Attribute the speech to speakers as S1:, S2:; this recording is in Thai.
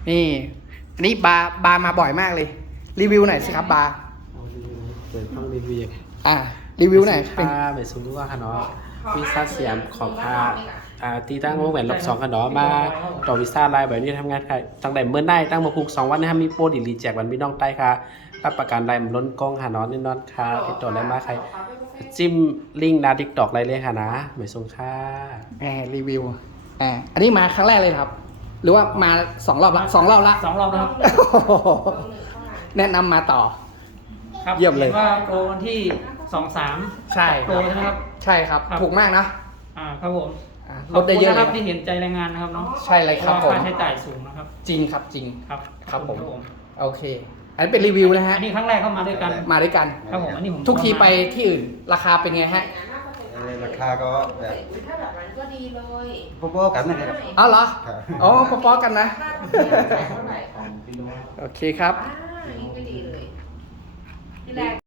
S1: นี่อันนี้บาร์มาบ่อยมากเลยรีวิวหน่อยสิครับบาร์
S2: เปิดห้องรีวิว
S1: รีวิวหน่อยเป็น
S2: ผ้าใบสูงว่าค่ะเนาะวีซ่าสยามของผ้าตีตั้งวงแหวนรอบ2ค่ะเนาะมาต่อวีซ่าลายแบบนี้ทำงานค่ะตั้งแต่เมื่อได้ตั้งมาผูก2วันนะครับมีโปรดีลีแจกวันพี่น้องใต้ค่ะรับประกันได้มันล้นกล้องค่ะเนาะแน่นอนค่ะติดต่อได้มาใครจิ้มลิงก์หน้า TikTok อะไรเลยค่ะนะใบสูงค่ะ
S1: รีวิวอันนี้มาครั้งแรกเลยครับ หรือว่ามา2 รอบละ2 รอบละ
S3: 2 รอบนะครับ
S1: แนะนำมาต่อ
S3: ครับ
S1: เยี่ยมเลย
S3: ห็นว่าโปรวันที่ 2-3
S1: ใช่
S3: โปรใช่ไหมครับ
S1: ใช่ครับ
S3: ครับ
S1: ถูกมากนะ
S3: ครับผม
S1: ลดได้เยอะ
S3: ขบ
S1: เล
S3: คุณนครับ
S1: ย
S3: ที่เห็นใจแรงงานนะครับเนาะ
S1: ใช่เลยครับ
S3: เพ
S1: ผ
S3: ราะ
S1: ม
S3: ว่าค่าใช้จ่ายสูงนะครับ
S1: จริงครับจริง
S3: ครับ
S1: ครับผม
S3: ครับผม
S1: โอเค อันนี้เป็นรีวิวนะฮะ
S3: อันนี้ครั้งแรกเข้ามาด้วยกัน
S1: มาด้วยกัน
S3: ครับผมอันนี้ผม
S1: ทุกทีไปที่อื่นราคาเป็นไงฮะ
S4: ราคาก็แบบ
S5: ถ้าแบบนั้นก็ดีเลย
S4: พอๆกันนะครับ
S1: อ๋อเหรอ
S4: ครับ
S1: อ๋อพอๆกันนะ
S5: ค่าเสียจ่ายเท่าไหร่
S1: โอเคครับ
S5: นี่ก็ดีเลยที่แรก